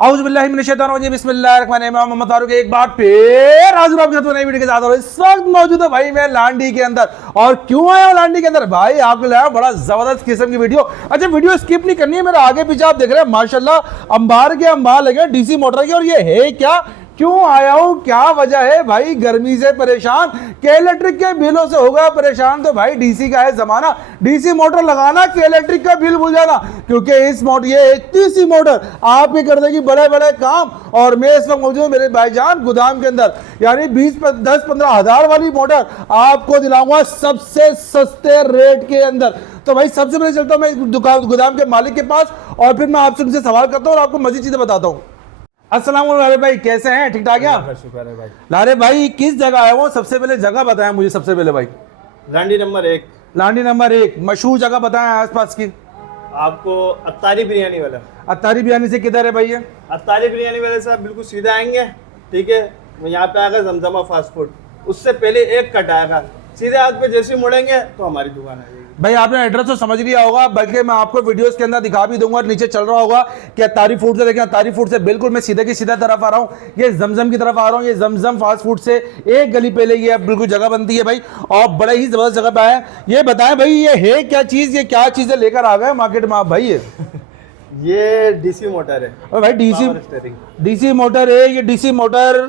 औज़ु बिल्लाहि मिनश शैतानिर रजीम बिस्मिल्लाहिर रहमानिर रहीम। मोहम्मद फारूक एक बार फिर हाजिर आपके साथ नई वीडियो के साथ। और इस वक्त मौजूद है भाई मैं लांडी के अंदर। और क्यों आया हूं लांडी के अंदर भाई, आपको लाया बड़ा जबरदस्त किस्म की वीडियो। अच्छा वीडियो स्किप नहीं करनी है, मेरे आगे पीछे आप देख रहे हैं माशाल्लाह अंबार के अंबार लगे डीसी मोटर के। और ये है क्या, क्यों आया हूं, क्या वजह है भाई, गर्मी से परेशान के इलेक्ट्रिक के बिलों से हो गया परेशान। तो भाई डीसी का है जमाना, डीसी मोटर लगाना के इलेक्ट्रिक का बिल भूल जाना, क्योंकि इस मोटर ये डीसी मोटर आप ही कर देगी बड़े बड़े काम। और मैं इस वक्त मौजूद हूं मेरे भाईजान गोदाम के अंदर, यानी 10-15 हजार वाली मोटर आपको दिलाऊंगा सबसे सस्ते रेट के अंदर। तो भाई सबसे पहले चलता हूं मैं गोदाम के मालिक के पास और फिर मैं आपसे उनसे सवाल करता हूं और आपको मजीद चीजें बताता हूं। अस्सलाम वालेकुम लारे भाई, कैसे हैं, ठीक ठाक हैं? शुक्र है भाई। लारे भाई किस जगह है वो, सबसे पहले जगह बताएं मुझे सबसे पहले भाई। लांडी नंबर 1। लांडी नंबर 1 मशहूर जगह बताएं आसपास की। आपको अत्तारी बिरयानी वाला। अत्तारी बिरयानी से किधर है भाई ये? अत्तारी बिरयानी वाले से आप बिल्कुल सीधा आएंगे, ठीक है, यहाँ पे आएगा जमजमा फास्ट फूड, उससे पहले एक कट आएगा, सीधे हाथ पे जैसे मुड़ेंगे तो हमारी दुकान आ जाएगी। भाई आपने एड्रेस तो समझ लिया होगा, बल्कि मैं आपको वीडियोस के अंदर दिखा भी दूंगा, नीचे चल रहा होगा कि अत्तारी फूड से। देखें अत्तारी फूड से बिल्कुल मैं सीधे की सीधा तरफ आ रहा हूँ, ये जमजम की तरफ आ रहा हूँ। ये जमजम फास्ट फूड से एक गली पहले ये बिल्कुल जगह बनती है भाई, और बड़े ही जबरदस्त जगह पे है। ये बताएं भाई ये है क्या चीज, ये क्या चीजें लेकर आ गए मार्केट में आप भाई? ये डीसी मोटर है। और भाई डीसी मोटर है, ये डीसी मोटर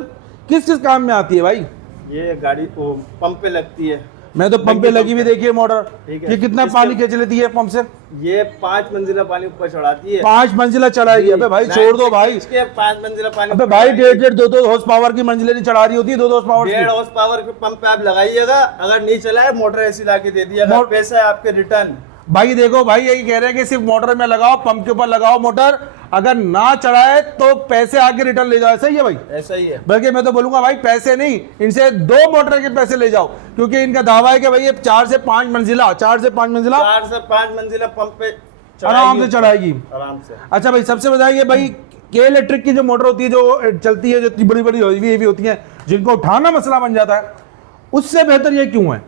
किस किस काम में आती है भाई? ये गाड़ी को पंप पे लगती है। मैं तो पंप पे लगी हुई देखी है मोटर, ठीक है। ये कितना पानी खींच लेती है पंप से? ये 5 मंजिला पानी ऊपर चढ़ाती है। 5 मंजिला चढ़ाएगी? अबे भाई छोड़ दो भाई, इसके 5 मंजिला पानी। अबे भाई 1.5 2 हॉर्स पावर की मंजिलें नहीं चढ़ा रही होती है, 2 हॉर्स पावर 1.5 हॉर्स पावर के पंप पे आप लगाइएगा, अगर नहीं चलाए मोटर ऐसी ला के दे दिएगा, पैसा है आपके रिटर्न। भाई देखो भाई यही कह रहे हैं कि सिर्फ मोटर में लगाओ, पंप के ऊपर लगाओ मोटर, अगर ना चढ़ाए तो पैसे आके रिटर्न ले जाओ। सही है भाई? ऐसा ही है। बल्कि मैं तो बोलूंगा भाई पैसे नहीं, इनसे 2 मोटर के पैसे ले जाओ, क्योंकि इनका दावा है कि भाई ये 4 से 5 मंजिला पंप पे आराम से चढ़ाएगी, आराम से। अच्छा भाई सबसे बताइए भाई, के इलेक्ट्रिक की जो मोटर होती है जो चलती है, जो बड़ी बड़ी हेवी होती है, जिनको उठाना मसला बन जाता है, उससे बेहतर ये क्यों है?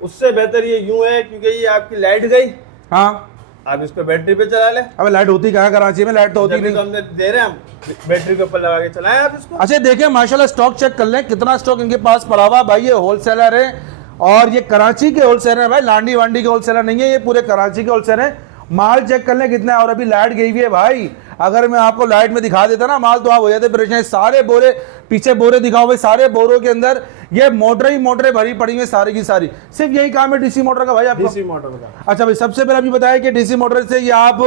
उससे बेहतर ये यूं है क्योंकि ये आपकी लाइट गई, हाँ आप इसको बैटरी पे चला ले। अबे लाइट होती कहाँ कराची में, लाइट तो होती नहीं। तो हमने दे रहे हैं, हम बैटरी के ऊपर लगा के चलाएं आप इसको। अच्छा देखें माशाल्लाह स्टॉक चेक कर लें कितना स्टॉक इनके पास पड़ा हुआ भाई। ये होलसेलर है और ये कराची के होलसेलर है भाई, लांडी वांडी के होलसेलर नहीं है, ये पूरे कराची के होलसेलर है। माल चेक कर लें कितना है। और अभी लाइट गई हुई है भाई, अगर मैं आपको लाइट में दिखा देता ना माल तो आप हो जाते परेशान। सारे बोरे पीछे बोरे दिखाओ भाई, सारे बोरों के अंदर ये मोटर ही मोटरें भरी पड़ी हैं सारी की सारी। सिर्फ यही काम है डीसी मोटर का भाई आपका? डीसी मोटर का। अच्छा भाई सबसे पहले अभी बताया कि डीसी मोटर से ये आप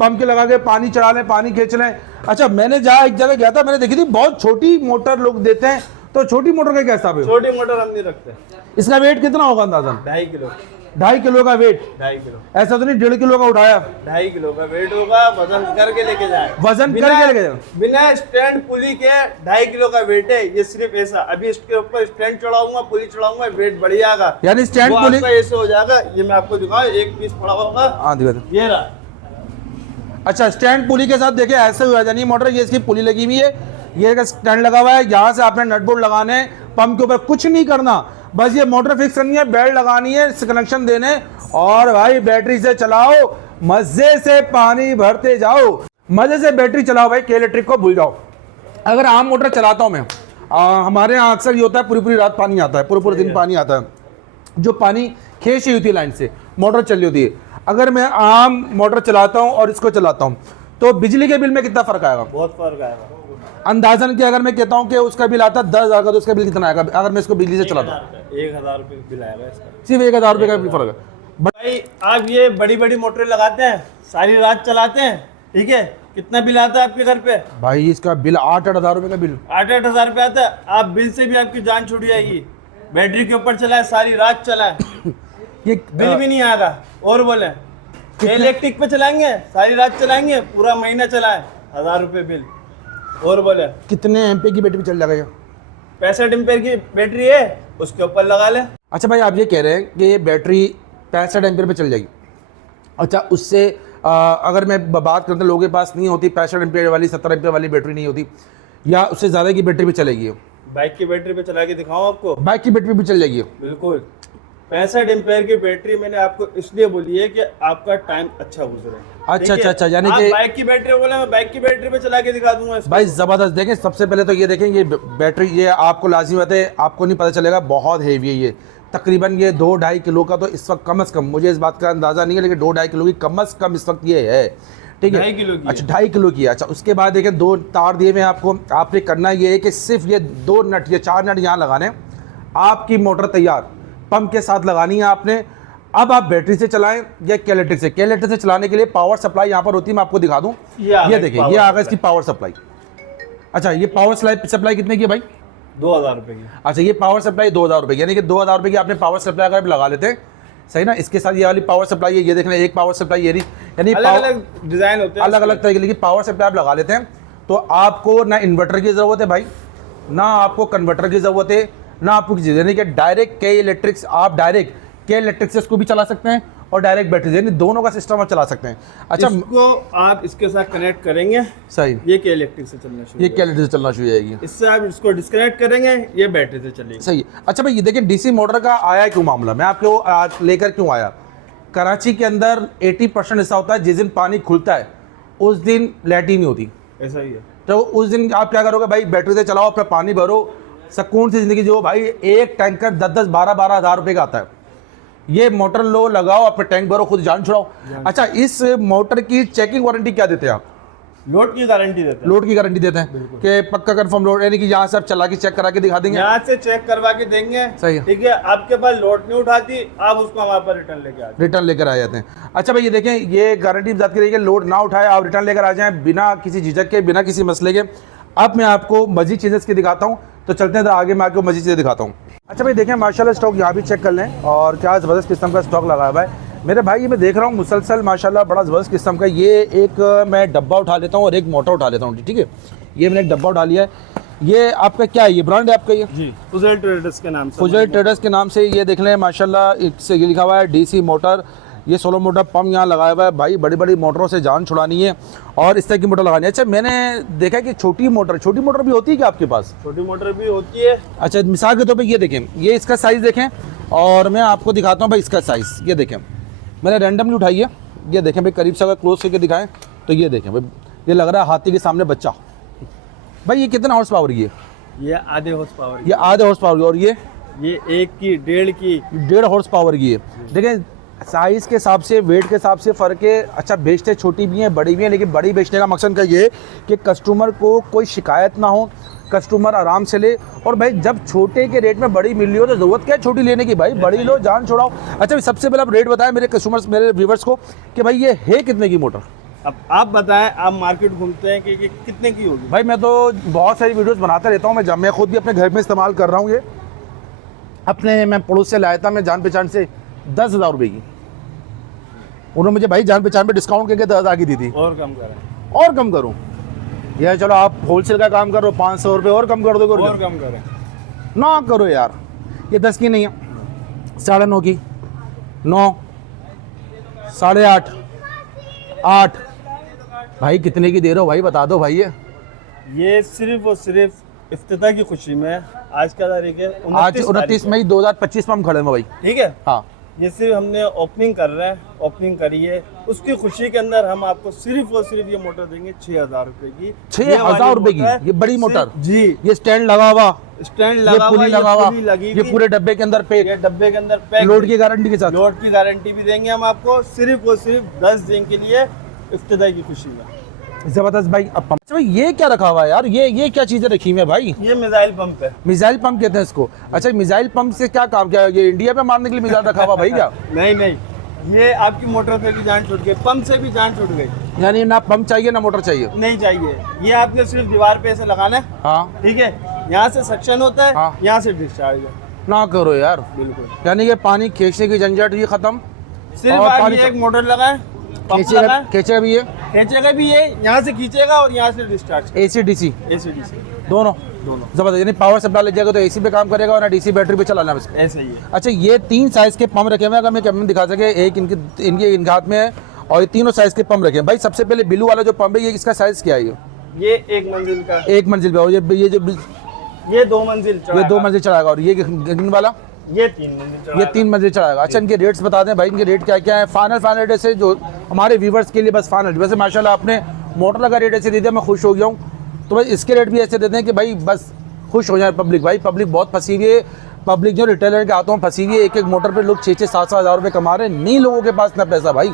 पंप के लगा के पानी चढ़ा लें, पानी खींच लें। अच्छा मैंने जहाँ एक जगह गया था, मैंने देखी थी बहुत छोटी मोटर लोग देते हैं, तो छोटी मोटर का क्या हिसाब है? छोटी मोटर हम नहीं रखते। इसका वेट कितना होगा अंदाजन? 2.5 किलो। 2.5 किलो का वेट? 2.5 किलो। ऐसा तो नहीं 1.5 किलो का उठाया? 2.5 किलो का वेट होगा, वजन करके लेके जाए। वजन करके लेके जाए बिना स्टैंड पुली के 2.5 किलो का वेट है ये, सिर्फ ऐसा। अभी इसके ऊपर स्टैंड चढ़ाऊंगा, पुली चढ़ाऊंगा, वेट बढ़ जाएगा, यानी स्टैंड पुली ऐसे हो जाएगा। ये मैं आपको दिखाऊं, एक पीस पड़ा होगा। हाँ दिखा दो। ये रहा। अच्छा स्टैंड पुली के साथ देखे ऐसे हुआ जानी मोटर, ये इसकी पुली लगी हुई है, ये स्टैंड लगा हुआ है, यहाँ से आपने नट बोल्ट लगाने, पंप के ऊपर कुछ नहीं करना, बस ये मोटर फिक्स करनी है, बेल्ट लगानी है, कनेक्शन देने, और भाई बैटरी से चलाओ, मजे से पानी भरते जाओ, मजे से बैटरी चलाओ भाई, के इलेक्ट्रिक को भूल जाओ। अगर आम मोटर चलाता हूँ मैं, हमारे यहाँ अक्सर ये होता है पूरी रात पानी आता है, पूरे दिन पानी आता है, जो पानी खींची होती है लाइन से, मोटर चल रही होती है। अगर मैं आम मोटर चलाता हूँ और इसको चलाता हूँ तो बिजली के बिल में कितना फर्क आएगा? बहुत फर्क आएगा अंदाजन कि अगर मैं कहता हूँ कि उसका बिल आता है 10,000 का, तो उसका बिल कितना आएगा अगर मैं इसको बिजली से चलाता हूँ? 1,000 रुपये बिल आएगा इसका। सिर्फ 1,000 रुपये का बिल फर्क है भाई। आप ये बड़ी बड़ी मोटरें लगाते हैं, सारी रात चलाते हैं, ठीक है, कितना बिल आता है आपके घर पे? भाई इसका बिल 8-8 हज़ार रुपये का बिल, 8-8 हज़ार रुपये आता है। आप बिल से भी आपकी जान छूट जाएगी। बैटरी के ऊपर चलाए, सारी रात चलाए, ये बिल भी नहीं आएगा। और बोले इलेक्ट्रिक पे चलाएंगे, सारी रात चलाएंगे, पूरा महीना चलाए, 1,000 रुपये बिल। और बोले कितने एम्पीयर की बैटरी पे चल जाएगा? 65 एम्पीयर की बैटरी है, उसके ऊपर लगा ले। अच्छा भाई आप ये कह रहे हैं कि ये बैटरी 65 एम्पीयर पे चल जाएगी। अच्छा उससे अगर मैं बात करता लोगों के पास नहीं होती 65 एम्पीयर वाली, 70 एम्पीयर वाली बैटरी नहीं होती, या उससे ज़्यादा की बैटरी पे चलेगी? बाइक की बैटरी पे चला के दिखाऊं आपको? बाइक की बैटरी पे चल जाएगी बिल्कुल। 65 एम्पेयर की बैटरी मैंने आपको इसलिए बोली है कि आपका टाइम अच्छा गुजरे। अच्छा ठीक है? अच्छा, यानी आप कि बाइक की बैटरी बोले, मैं बाइक की बैटरी पे चला के दिखा दूंगा इसको। भाई जबरदस्त। देखें सबसे पहले तो ये देखें, ये बैटरी ये आपको लाजमी बात है, आपको नहीं पता चलेगा, बहुत हेवी है ये। तकरीबन ये 2-2.5 किलो का तो इस वक्त कम से कम, मुझे इस बात का अंदाज़ा नहीं है, लेकिन 2-2.5 किलो की कम से कम इस वक्त ये है। ठीक है, 2.5 किलो की अच्छा 2.5 किलो की है। अच्छा उसके बाद देखें 2 तार दिए हुए हैं आपको। आपने करना ये है कि सिर्फ ये 2 नट या 4 नट यहाँ लगाने, आपकी मोटर तैयार। पंप के साथ लगानी है आपने। अब आप बैटरी से चलाएं या के इलेक्ट्रिक से। के इलेक्ट्रिक से चलाने के लिए पावर सप्लाई यहाँ पर होती है, मैं आपको दिखा दूँ। ये देखिए, ये आ गया इसकी पावर सप्लाई। अच्छा ये पावर सप्लाई कितने की है भाई? 2000 रुपए की। अच्छा ये पावर सप्लाई 2000 रुपये की, यानी कि 2000 रुपये की आपने पावर सप्लाई अगर लगा लेते हैं, सही ना। इसके साथ ये वाली पावर सप्लाई है, ये देखना एक पावर सप्लाई ये रही, यानी अलग अलग डिजाइन होते हैं, अलग अलग तरीके की पावर सप्लाई आप लगा लेते हैं तो आपको ना इन्वर्टर की ज़रूरत है भाई, ना आपको कन्वर्टर की ज़रूरत है, ना आपको किसी, यानी कि डायरेक्ट के इलेक्ट्रिक्स, आप डायरेक्ट के इलेक्ट्रिक से इसको भी चला सकते हैं और डायरेक्ट बैटरी, यानी दोनों का सिस्टम आप चला सकते हैं। अच्छा इसको आप इसके साथ कनेक्ट करेंगे, सही, ये के इलेक्ट्रिक से चलना शुरू, ये के इलेक्ट्रिक से चलना शुरू हो जाएगी। इससे आप इसको डिस्कनेक्ट करेंगे, ये बैटरी से चलेगी। सही। अच्छा भाई ये देखिए डीसी मोटर का आया क्यों मामला, मैं आपको आज लेकर क्यों आया। कराची के अंदर 80% ऐसा होता है जिस दिन पानी खुलता है उस दिन लाइट ही नहीं होती। ऐसा ही है। तो उस दिन आप क्या करोगे भाई, बैटरी से चलाओ, अपना पानी भरो, सुकून से ज़िंदगी जो भाई। एक टैंकर 10-10, 12-12 हज़ार रुपये का आता है। ये मोटर लो, लगाओ, अपने टैंक भरो, खुद जान छुड़ाओ। अच्छा इस मोटर की चेकिंग वारंटी क्या देते हैं आप? लोड की गारंटी देते हैं। लोड की गारंटी देते हैं कि पक्का कंफर्म लोड, यानी कि यहाँ से आप चला के चेक करा के दिखा देंगे। यहाँ से चेक करवा के देंगे, सही है। ठीक है। आपके पास लोड नहीं उठाती, आप उसको हमारे पास रिटर्न लेके आते हैं। रिटर्न लेकर आ जाते हैं। अच्छा भाई ये देखें, ये गारंटी बात करिए कि लोड ना उठाए, आप रिटर्न लेकर आ जाएं बिना किसी झिझक के, बिना किसी मसले के। अब मैं आपको मजीद चीज़ें इसकी दिखाता हूँ, तो चलते हैं आगे मैं आपको मजीद चीज़ें दिखाता हूँ। अच्छा भाई देखें माशाल्लाह स्टॉक यहाँ भी चेक कर लें, और क्या ज़बरदस्त किस्म का स्टॉक लगा हुआ है मेरे भाई। ये मैं देख रहा हूँ मुसलसल माशाल्लाह बड़ा ज़बरदस्त किस्म का। ये एक मैं डब्बा उठा लेता हूँ और एक मोटर उठा लेता हूँ, ठीक है। ये मैंने एक डब्बा उठा लिया है। ये आपका क्या है, ये ब्रांड है आपका? ये जी फुजैल ट्रेडर्स के नाम से। फुजैल ट्रेडर्स के नाम से ये देख लें माशाल्लाह, इससे ये लिखा हुआ है डीसी मोटर। ये 16 मोटर पंप यहाँ लगाया हुआ है भाई। बड़ी बड़ी मोटरों से जान छुड़ानी है और इस तरह की मोटर लगानी है। अच्छा मैंने देखा कि छोटी मोटर भी होती है क्या आपके पास? छोटी मोटर भी होती है। अच्छा मिसाल के तौर पे ये देखें, ये इसका साइज़ देखें और मैं आपको दिखाता हूँ भाई इसका साइज़। ये देखें मैंने रैंडमली उठाई है, ये देखें भाई करीब से अगर क्लोज करके दिखाएं तो ये देखें भाई, ये लग रहा है हाथी के सामने बच्चा। भाई ये कितना हॉर्स पावर की है? ये आधे हॉर्स पावर, ये आधे हॉर्स पावर की, और ये 1 की 1.5 की 1.5 हॉर्स पावर की है। देखें साइज़ के हिसाब से, वेट के हिसाब से फ़र्क है। अच्छा बेचते छोटी भी हैं, बड़ी भी हैं, लेकिन बड़ी बेचने का मकसद का ये है कि कस्टमर को कोई शिकायत ना हो, कस्टमर आराम से ले। और भाई जब छोटे के रेट में बड़ी मिल रही हो तो ज़रूरत क्या है छोटी लेने की, भाई बड़ी लो, जान छोड़ाओ। अच्छा सबसे पहले आप रेट बताएं मेरे कस्टमर्स, मेरे व्यूवर्स को कि भाई ये है कितने की मोटर? अब आप बताएं, आप मार्केट घूमते हैं कि कितने की होगी? भाई मैं तो बहुत सारी वीडियोस बनाता रहता हूँ, मैं खुद भी अपने घर में इस्तेमाल कर रहा हूँ। ये अपने मैं पड़ोस से लाया था, मैं जान पहचान से 10,000 रुपये की। उन्होंने मुझे भाई जान पहचान पे डिस्काउंट करके 10,000 की दी थी। और कम करें? और कम करूँ यार? चलो आप होलसेल का काम करो, 500 रुपये और कम कर दो। और कम करें ना करो यार, ये 10 की नहीं है, 9.5 की, 9, 8.5, 8। भाई कितने की दे रहे हो भाई, बता दो भाई। ये सिर्फ और सिर्फ इफ्तिताह की खुशी में, आज का तारीख है आज 29 मई 2025 में हम खड़े हैं भाई। ठीक है। हाँ ये सिर्फ हमने ओपनिंग कर रहे हैं, ओपनिंग करी है, उसकी खुशी के अंदर हम आपको सिर्फ और सिर्फ ये मोटर देंगे 6,000 रुपए की। 6,000 रुपए की ये बड़ी मोटर जी। ये स्टैंड लगा हुआ, स्टैंड ये लगा हुआ, पुली लगा हुआ, लगी ये पूरे डब्बे के अंदर पैक, ये डब्बे के अंदर पैक, लोड की गारंटी के साथ। लोड की गारंटी भी देंगे हम आपको सिर्फ और सिर्फ 10 दिन के लिए, इफ्तिताह की खुशी में। जबरदस्त भाई। अब पंप भाई ये क्या रखा हुआ है यार, ये क्या चीजें रखी हुई है भाई? ये मिसाइल पंप है। मिसाइल पंप कहते हैं इसको। अच्छा मिसाइल पंप से क्या काम, क्या ये इंडिया पे मारने के लिए मिसाइल रखा हुआ भाई क्या? नहीं, ये आपकी मोटर से भी जान छूट गई, पंप से भी जान छूट गई। यानी ना पंप चाहिए ना मोटर चाहिए? नहीं चाहिए। ये आपने सिर्फ दीवार पे ऐसे लगाना है। हाँ ठीक है, यहाँ से सक्शन होता है, हाँ। यहाँ से डिस्चार्ज है। ना करो यार, बिल्कुल। यानी कि पानी खींचने की झंझट ये खत्म। सिर्फ और आप पानी ये एक मोटर लगाए, पंप लगाए, खींचेगा भी ये, खींचेगा भी ये, यहाँ से खींचेगा और यहाँ से डिस्चार्ज, AC DC AC/DC दोनों दोनों जबरदस्त। यानी पावर सप्लाई ले जाएगा तो AC पे काम करेगा और ना DC बैटरी पे चलाना है इसको। ऐसे ही है। अच्छा ये 3 साइज के पंप रखे हुए हैं, अगर मैं कैमरे में दिखा सके, एक इनके हाथ में है और ये तीनों साइज के पंप रखे हैं भाई। सबसे पहले ब्लू वाला जो पंप है ये इसका साइज क्या है? ये 1 मंजिल का, 1 मंजिल पे, और ये जो ये 2 मंजिल ये 2 मंजिल चढ़ाएगा, और ये ग्रीन वाला ये 3 मंजिल ये 3 मंजिल चढ़ाएगा। अच्छा, इनके रेट्स बता दें भाई, इनके रेट क्या क्या है? फाइनल रेट ऐसे जो हमारे व्यूवर्स के लिए बस फाइनल। वैसे माशाल्लाह आपने मोटर का रेट ऐसे दे दिया, मैं खुश हो गया हूँ। तो भाई इसके रेट भी ऐसे देते हैं कि भाई बस खुश हो जाए पब्लिक। भाई पब्लिक बहुत फंसी हुई है, पब्लिक जो रिटेलर के हाथों में फंसी हुई है। एक एक मोटर पे लोग 6-6, 7-7 हज़ार रुपये कमा रहे हैं। नहीं लोगों के पास ना पैसा भाई,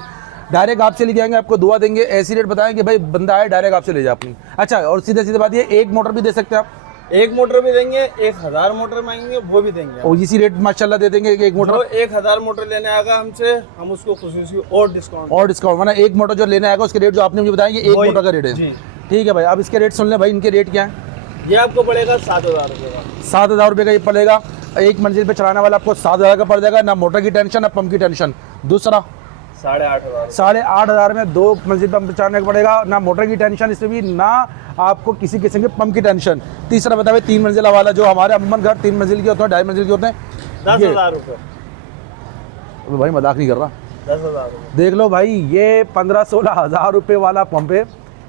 डायरेक्ट आपसे लेके आएंगे, आपको दुआ देंगे, ऐसी रेट बताएं कि भाई बंदा आए डायरेक्ट आपसे ले जाए अपनी। अच्छा, और सीधे सीधे बात ये, एक मोटर भी दे सकते हैं आप? एक मोटर भी देंगे, 1000 मोटर मांगेंगे वो भी देंगे। और इसी रेट माशाल्लाह दे देंगे कि एक मोटर। जो 1000 मोटर लेने आएगा हमसे, हम उसको खुशी और डिस्काउंट वरना एक मोटर जो लेने आएगा उसके रेट जो आपने मुझे बताया ये एक मोटर का रेट है। जी ठीक है भाई, अब इसके रेट सुन ले भाई, इनके रेट क्या है? ये आपको पड़ेगा 7000 रुपये का। 7000 रुपये का ये पड़ेगा। एक मंजिल पे चलाने वाला आपको 7000 का पड़ जाएगा। ना मोटर की टेंशन, ना पंप की टेंशन। दूसरा 8500। 8500 में 2 मंजिल पंप चलाने का पड़ेगा, ना मोटर की टेंशन इसमें भी, ना आपको किसी किस्म के पंप की टेंशन। तीसरा बता भाई, 3 मंजिला वाला जो हमारे अमूमन घर 3 मंजिल के होते हैं, 2.5 मंजिल के होते हैं, 10,000 रुपये। भाई मजाक नहीं कर रहा, 10,000 रुपये। देख लो भाई, ये 15-16 हज़ार रुपये वाला पंप है।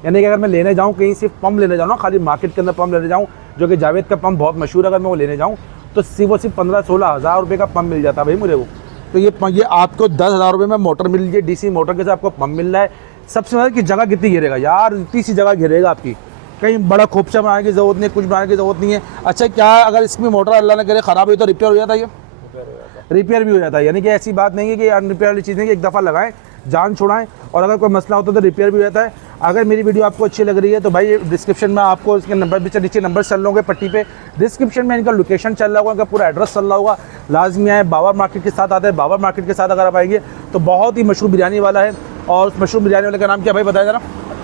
यानी कि अगर मैं लेने जाऊँ कहीं, सिर्फ पंप लेने जाऊँ ना, खाली मार्केट के अंदर पंप लेने जाऊँ, जो कि जावेद का पंप बहुत मशहूर है, अगर मैं वो लेने जाऊँ तो सिर्फ 15-16 हज़ार रुपये का पंप मिल जाता है भाई मुझे वो। तो ये आपको 10,000 रुपये में मोटर मिल रही है, डीसी मोटर के साथ आपको पंप मिल रहा है। सबसे ज़्यादा कि जगह कितनी घेरेगा यार, इतनी सी जगह घेरेगा आपकी, कहीं बड़ा खोपचा बनाने की ज़रूरत नहीं है, कुछ बनाने की ज़रूरत नहीं है। अच्छा, क्या अगर इसमें मोटर अल्लाह न करे ख़राब हुई तो रिपेयर हो जाता है? ये रिपेयर भी हो जाता है, यानी कि ऐसी बात नहीं है कि अनरिपेयर वाली चीज़ नहीं कि एक दफ़ा लगाएं जान छोड़ाएं और अगर कोई मसला होता है तो रिपेयर भी हो जाता है। अगर मेरी वीडियो आपको अच्छी लग रही है तो भाई डिस्क्रिप्शन में आपको इसके नंबर भी नीचे नंबर चल रहे होंगे पट्टी पे, डिस्क्रिप्शन में इनका लोकेशन चल रहा होगा, इनका पूरा एड्रेस चल रहा होगा। लाजमी आए, बाबर मार्केट के साथ आते हैं। बाबर मार्केट के साथ अगर आप आएंगे तो बहुत ही मशहूर बिरयानी वाला है, और उस मशहूर बिरयानी वाले का नाम क्या भाई बताया जरा?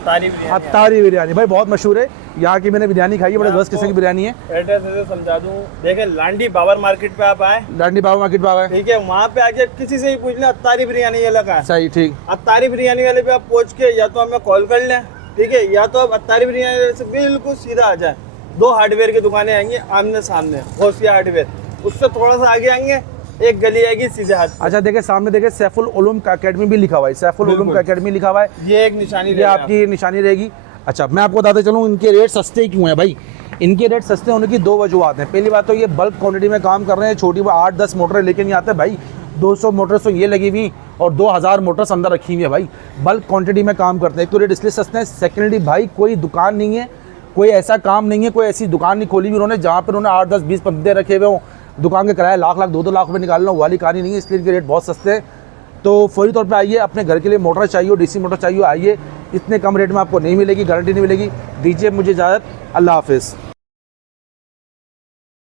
अत्तारी बिरयानी। भाई बहुत मशहूर है, यहाँ की मैंने बिरयानी खाई है, बड़े 10 किस्म की बिरयानी है। एड्रेस ऐसे समझा दूँ, देखें लांडी बाबर मार्केट पे आप आए, लांडी बाबर मार्केट पे आ गए, ठीक है, वहाँ पे आके किसी से ही पूछ लें अत्तारी बिरयानी वाला का है। सही, ठीक। अत्तारी बिरयानी वाले पे आप पहुँच के या तो हमें कॉल कर लें, ठीक है, या तो आप अत्तारी बिरयानी वाले से बिल्कुल सीधा आ जाए। 2 हार्डवेयर की दुकानें आएंगी आमने सामने, गौसिया हार्डवेयर, उससे थोड़ा सा आगे आएंगे, एक गली आएगी सीधे हाथ। अच्छा, देखे सामने देखे सैफुल उलूम अकेडमी भी लिखा हुआ है, सैफुल उलूम अकेडमी लिखा हुआ है, ये एक निशानी, ये आपकी निशानी रहेगी। अच्छा, मैं आपको बताते चलूँ इनके रेट सस्ते क्यों हैं भाई। इनके रेट सस्ते होने की 2 वजूहत हैं। पहली बात तो ये बल्क क्वांटिटी में काम कर रहे हैं, छोटी 8-10 मोटर लेके नहीं आते भाई, 200 मोटर्स तो ये लगी हुई और 2000 मोटर्स अंदर रखी हुई है भाई। बल्क क्वांटिटी में काम करते हैं, एक तो रेट इसलिए सस्ते हैं। सेकेंडली भाई कोई दुकान नहीं है, कोई ऐसा काम नहीं है, कोई ऐसी दुकान नहीं खोली हुई उन्होंने जहाँ पर उन्होंने 8-10-20 बंदे रखे हुए हों, दुकान के किराया लाख 2-2 लाख रुपये निकालना वाली कहानी नहीं है, इसलिए इनके रेट बहुत सस्ते हैं। तो फौरी तौर पे आइए, अपने घर के लिए मोटर चाहिए हो, डीसी मोटर चाहिए हो, आइए, इतने कम रेट में आपको नहीं मिलेगी, गारंटी नहीं मिलेगी। दीजिए मुझे इजाज़त, अल्लाह हाफिज़।